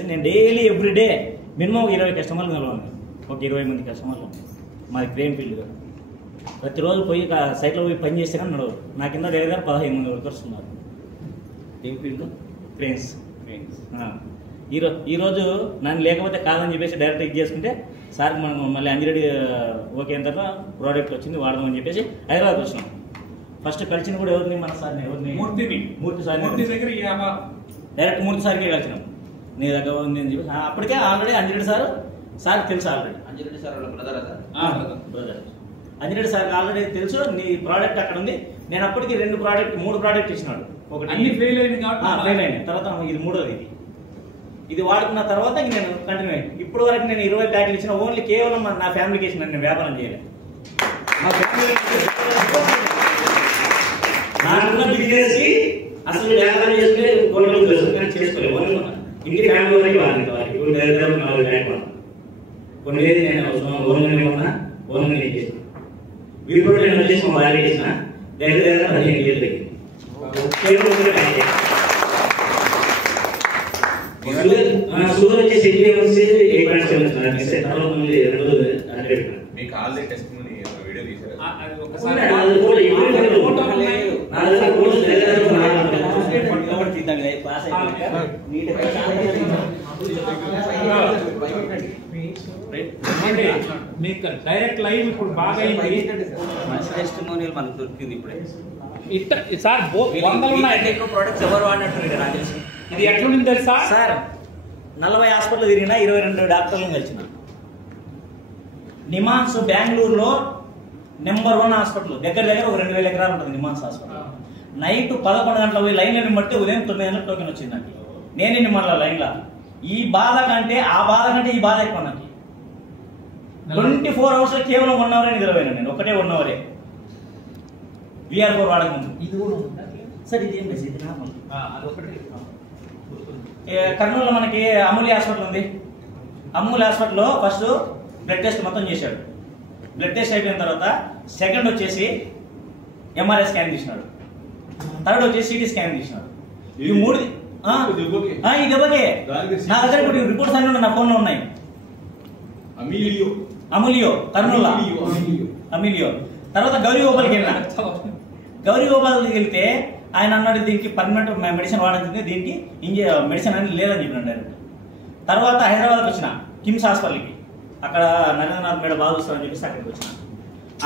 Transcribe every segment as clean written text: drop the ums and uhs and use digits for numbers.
నేను daily everyday minimum 20 కస్టమర్లు కలవాలి. ఒక 20 మంది కస్టమర్లు మాది క్రెయిన్ ఫీల్డ్. ప్రతిరోజు పోయి సైట్లో పోయి పని చేస్తే కానీ నడవదు. నా కింద దగ్గర 15 మంది వర్కర్స్ ఉన్నారు. ఏం ఫీల్డ్? క్రెయిన్స్. ఈరోజు నన్ను లేకపోతే కాదని చెప్పేసి డైరెక్ట్ ఇది చేసుకుంటే సార్ మనం మళ్ళీ అంజిరెడ్డి ఓకే అయిన తర్వాత ప్రోడక్ట్ వచ్చింది వాడదామని చెప్పేసి హైదరాబాద్ వచ్చినాం. ఫస్ట్ కలిసిన కూడా ఎవరిని మన సార్ని మూర్తి సార్ డైరెక్ట్ మూర్తి సార్కే కలిసినాం. నీ దగ్గర ఉంది అని చెప్పి అప్పటికే ఆల్రెడీ అంజిరెడ్డి సార్ తెలుసు. Already Anji Reddy sir brother Anji Reddy sir already తెలుసు. నీ ప్రోడక్ట్ అక్కడ ఉంది. నేను అప్పటికి 3 ప్రోడక్ట్ ఇచ్చినాడు. ఒకటి ఫెయిల్ అయింది, తర్వాత ఇది మూడోది. ఇది వాడుకున్న తర్వాత నేను కంటిన్యూ అయ్యి ఇప్పటి వరకు నేను 20 ప్యాకెట్లు ఇచ్చిన. ఓన్లీ కేవలం నా ఫ్యామిలీకి ఇచ్చిన. నేను వ్యాపారం చేయలేదు. నాకున్న బిజినెస్ కి అసలు వ్యాపారం చేసుకునే చేసుకోలేదు. ఇంటి ఫ్యామిలీ వరకు కొన్ని లేదు. నేను ఓన్గా ఉన్నా, ఓన్గా నేను చేసిన. వీళ్ళు నేను వచ్చేసి మా భార్య చేసిన దగ్గర 15 ఏళ్ళు దగ్గర షుగర్ వచ్చేసి మీకు ఆల్రెడీ టెస్ట్ వీడియో తీసారు. మీకు డైరెక్ట్ లైవ్ ఇప్పుడు బాగా మంచి టెస్టిమోనియల్ మనకు దొరికింది ఇప్పుడే. సార్ ప్రొడక్ట్స్ ఎవరు వాడినట్టు నాకు తెలిసి. ఇది ఎట్లుంది తెలుసా సార్? 40 హాస్పిటల్ తిరిగినా 22 డాక్టర్లను కలిసిన. నిమాన్స్ బెంగళూరులో నెంబర్ 1 హాస్పిటల్. దగ్గర ఒక 2000 ఎకరాలు ఉంటుంది నిమాన్స్ హాస్పిటల్. నైట్ 11 గంటల పోయి లైన్లను బట్టి ఉదయం 9 గంటలకు టోకెన్ వచ్చింది నాకు. నేనే నిమ్మల లైన్లో. ఈ బాధ కంటే ఈ బాధ ఎక్కువ నాకు. 24 అవర్స్ కేవలం 1 అవరే నిద్రపోయినా నేను. ఒకటే 1 అవరే VR4 వాడక ముందు. ఇది కూడా సార్ ఇది ఏం లేదు. ఇది నార్మల్. కర్నూలులో మనకి అమూల్య హాస్పిటల్ ఉంది. అమూల్య హాస్పిటల్లో ఫస్ట్ బ్లడ్ టెస్ట్ మొత్తం చేశాడు. బ్లడ్ టెస్ట్ అయిపోయిన తర్వాత సెకండ్ వచ్చేసి MRI స్కాన్ తీసినాడు. థర్డ్ వచ్చేసి CT స్కాన్ తీసినాడు. ఈ 3 ఇది ఇవ్వకే. నా దగ్గర ఇప్పుడు రిపోర్ట్స్ అన్నీ నా ఫోన్లో ఉన్నాయి. అమూల్యో కర్నూలు అమూల్యో. తర్వాత గౌరీ గోపాల్కి వెళ్ళినా. గౌరీ గోపాల్కి వెళ్తే ఆయన అన్నాడు దీనికి పర్మనెంట్ మెడిసిన్ వాడాల్సింది, దీనికి మెడిసిన్ అనేది లేదని చెప్పినాడు డైరెక్ట్. తర్వాత హైదరాబాద్కి వచ్చిన కిమ్స్ హాస్పిటల్కి. అక్కడ నరేంద్రనాథ్ మేడం బాగా చూస్తారని చెప్పేసి అక్కడికి వచ్చిన.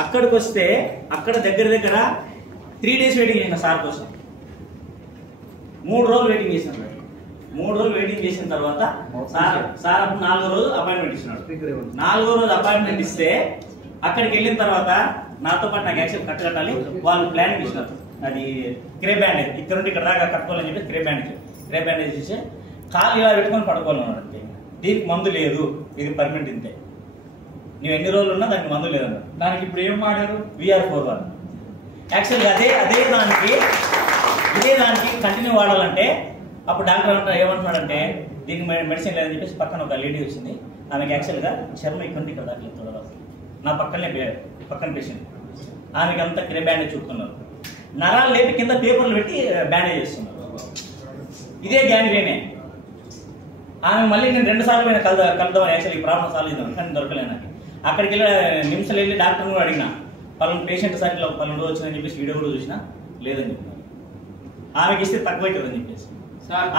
అక్కడికి వస్తే అక్కడ దగ్గర 3 డేస్ వెయిటింగ్ చేసిన సార్ కోసం. 3 రోజులు వెయిటింగ్ చేసిన. 3 రోజులు వెయిటింగ్ చేసిన తర్వాత సార్ అప్పుడు 4వ రోజు అపాయింట్మెంట్ ఇచ్చినాడు. 4వ రోజు అపాయింట్మెంట్ ఇస్తే అక్కడికి వెళ్ళిన తర్వాత నాతో పాటు నాకు యాక్చువల్ కట్టాలి. వాళ్ళు ప్లానింగ్ ఇచ్చినారు. అది క్రే బ్యాండేజ్ ఇక్కడ నుండి ఇక్కడ దాకా కట్టుకోవాలని చెప్పి క్రే బ్యాండేజ్ ఇచ్చి కాలు ఇలా పెట్టుకొని పడుకోవాలన్నాడు. అంతే. దీనికి మందు లేదు, ఇది పర్మనెంట్ ఇంతే. నువ్వు ఎన్ని రోజులు ఉన్నా దానికి మందు లేదన్నాడు. దానికి ఇప్పుడు ఏం వాడారు? VR4 వాడు. యాక్చువల్గా ఇదే దానికి కంటిన్యూ వాడాలంటే అప్పుడు డాక్టర్ ఏమంటున్నాడంటే దీనికి మెడిసిన్ లేదని చెప్పేసి పక్కన ఒక లేడీ వచ్చింది. ఆమెకి యాక్చువల్గా చర్మ ఇక్కడ నుండి ఇక్కడ దాకా నా పక్కన పేషెంట్. ఆమెకి అంతా క్రే బ్యాండేజ్ చూపుతున్నారు. నరాలు లేపి కింద పేపర్లు పెట్టి బ్యాండేజ్ చేస్తున్నారు. ఇదే గ్యాంగ్రీనే. ఆమె మళ్ళీ నేను 2 సార్లు పోయినా కలుద్దామని యాక్చువల్లీ ఈ ప్రాబ్లం సాల్వ్ చేద్దాం కానీ దొరకలేదు నాకు. అక్కడికి వెళ్ళి నిమిషాలు వెళ్ళి డాక్టర్ కూడా అడిగినా పలానా పేషెంట్ సార్ ఇట్లా 12 రోజు వచ్చిందని చెప్పేసి వీడియో కూడా చూసినా లేదని చెప్పినారు. ఆమెకి ఇస్తే తక్కువ అవుతుందని చెప్పేసి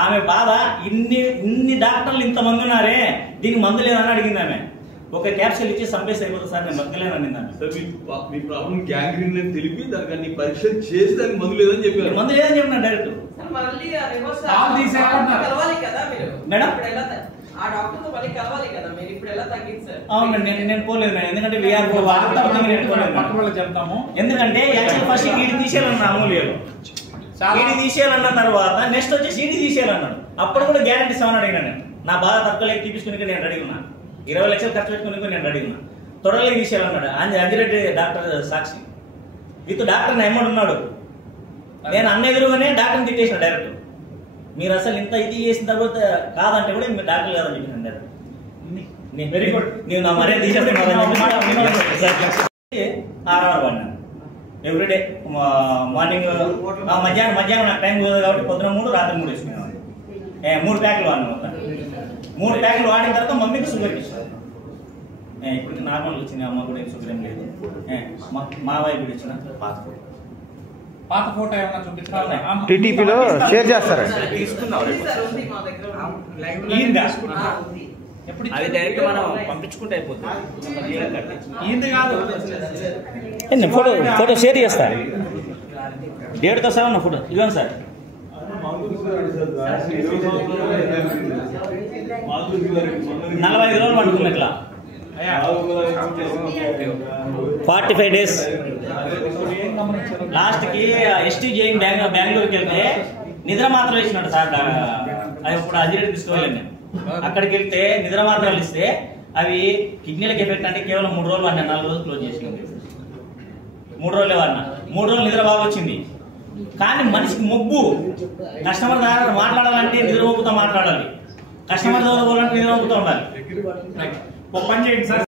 ఆమె బాధ. ఇన్ని డాక్టర్లు ఇంతమంది ఉన్నారే దీనికి మందు లేదని అడిగింది ఆమె. ఒక క్యాప్సూల్ ఇచ్చి సంపేసి అయిపోతుంది సార్ నేను బతకలేనని. మీ ప్రాబ్లం గ్యాంగ్రీన్ అని తెలిపి దానికి అన్ని పరీక్ష చేసి దానికి మందు లేదని చెప్పారు. మందు లేదని చెప్పిన డైరెక్ట్. అవునండి నేను పోలేదు మేడం. ఎందుకంటే చెప్తాము. ఎందుకంటే ఫస్ట్ ఈడి తీసేయాలన్నా అమూల్యలో. ఈడి తీసేయాలన్న తర్వాత నెక్స్ట్ వచ్చి సీడీ తీసేయాలన్నాడు. అప్పుడు కూడా గ్యారంటీ ఇస్తామని అడిగినా నేను. నా బాధ తక్కువ తీపించుకుని నేను రెడీ ఉన్నా. 20 లక్షలు ఖర్చు పెట్టుకుని నేను రెడీ ఉన్నా. తొడలే తీసేయాలన్నాడు. Anjireddy doctor Sakshi with doctor amount ఉన్నాడు. నేను అన్న ఎదురుగానే డాక్టర్ని తిట్టేసిన డైరెక్ట్. మీరు అసలు ఇంత ఇది చేసిన తర్వాత కాదంటే కూడా మీరు డాక్టర్ కాదని చెప్పిన డైరెక్ట్. Very good. నేను నా మర్యాద తీసేస్తున్నాను. 6 hours వాడినాను ఎవ్రీడే. మార్నింగ్ మధ్యాహ్నం నాకు టైం కుదరదు కాబట్టి పొద్దున 3 రాత్రి 3 వేసుకునేవాడిని. 3 ప్యాకులు వాడినా. 3 ప్యాకెట్లు వాడిన తర్వాత మమ్మీకి షుగర్ ఇచ్చారు. ఇప్పుడు నార్మల్ వచ్చింది, అమ్మ కూడా షుగర్ ఏం లేదు. మా వైపు కూడా ఇచ్చిన పాత ఫోటో ఏమన్నా చూపించాలి. టీటీపీలో షేర్ చేస్తారండి. తీసుకున్నాం అది డైరెక్ట్ మనం పంపించుకుంటే అయిపోతుంది. ఇది కాదు, ఫోటో షేర్ చేస్తా, డేట్తో సార్ ఉన్న ఫోటో ఇవ్వండి సార్. 45 రోజులు పడుతుంది ఇట్లా, 45 days. లాస్ట్కి ఎస్టీ జేయింగ్ బెంగళూరుకి వెళ్తే నిద్ర మాత్రలు ఇచ్చినట్టు సార్. అది ఇప్పుడు అజిరేట్ తీసుకోవాలి. నేను అక్కడికి వెళ్తే నిద్ర మాత్రలు ఇస్తే అవి కిడ్నీలకు ఎఫెక్ట్ అంటే కేవలం 3 రోజులు వాడినా, 4 రోజులు క్లోజ్ చేసినాం. 3 రోజులే వాడినా, 3 రోజులు నిద్ర బాగా వచ్చింది. కానీ మనిషికి మొబ్బు, కస్టమర్ దగ్గర మాట్లాడాలంటే నిద్ర మొబ్బుతో మాట్లాడాలి, కస్టమర్ దగ్గర పోవాలంటే నిద్ర మొబ్బుతో ఉండాలి. ఒక పని చేయండి సార్.